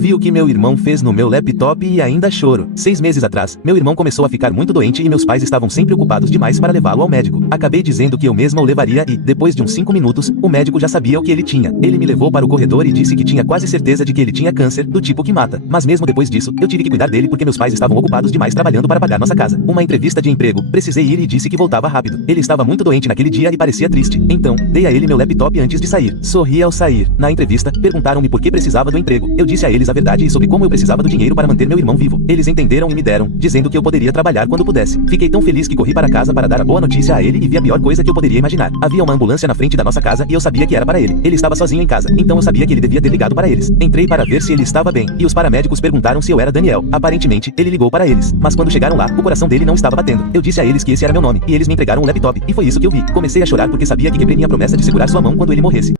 Vi o que meu irmão fez no meu laptop e ainda choro. 6 meses atrás, meu irmão começou a ficar muito doente e meus pais estavam sempre ocupados demais para levá-lo ao médico. Acabei dizendo que eu mesma o levaria e, depois de uns 5 minutos, o médico já sabia o que ele tinha. Ele me levou para o corredor e disse que tinha quase certeza de que ele tinha câncer, do tipo que mata. Mas mesmo depois disso, eu tive que cuidar dele porque meus pais estavam ocupados demais trabalhando para pagar nossa casa. Uma entrevista de emprego, precisei ir e disse que voltava rápido. Ele estava muito doente naquele dia e parecia triste. Então, dei a ele meu laptop antes de sair. Sorri ao sair. Na entrevista, perguntaram-me por que precisava do emprego. Eu disse a eles a verdade e sobre como eu precisava do dinheiro para manter meu irmão vivo. Eles entenderam e me deram, dizendo que eu poderia trabalhar quando pudesse. Fiquei tão feliz que corri para casa para dar a boa notícia a ele e vi a pior coisa que eu poderia imaginar. Havia uma ambulância na frente da nossa casa e eu sabia que era para ele. Ele estava sozinho em casa, então eu sabia que ele devia ter ligado para eles. Entrei para ver se ele estava bem, e os paramédicos perguntaram se eu era Daniel. Aparentemente, ele ligou para eles. Mas quando chegaram lá, o coração dele não estava batendo. Eu disse a eles que esse era meu nome, e eles me entregaram um laptop, e foi isso que eu vi. Comecei a chorar porque sabia que quebrei minha promessa de segurar sua mão quando ele morresse.